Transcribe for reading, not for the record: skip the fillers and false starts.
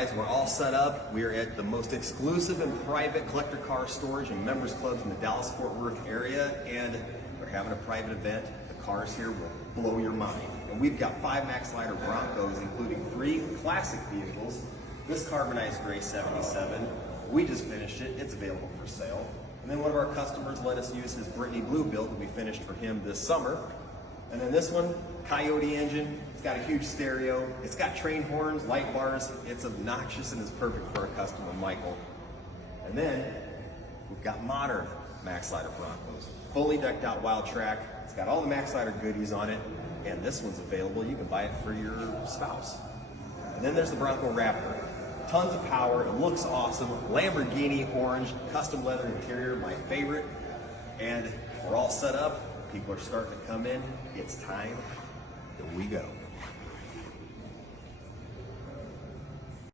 guys, we're all set up. We are at the most exclusive and private collector car storage and members clubs in the Dallas-Fort Worth area, and we're having a private event. The cars here will blow your mind. And we've got 5 Maxlider Broncos, including 3 classic vehicles. This carbonized gray 77, we just finished it. It's available for sale. And then one of our customers let us use his Brittany Blue build that we finished for him this summer. And then this one, Coyote engine. It's got a huge stereo. It's got train horns, light bars. It's obnoxious and it's perfect for our customer, Michael. And then we've got modern Maxlider Broncos. Fully decked out wild track. It's got all the Maxlider goodies on it. And this one's available. You can buy it for your spouse. And then there's the Bronco Braptor. Tons of power. It looks awesome. Lamborghini orange, custom leather interior, my favorite. And we're all set up. People are starting to come in. It's time that we go.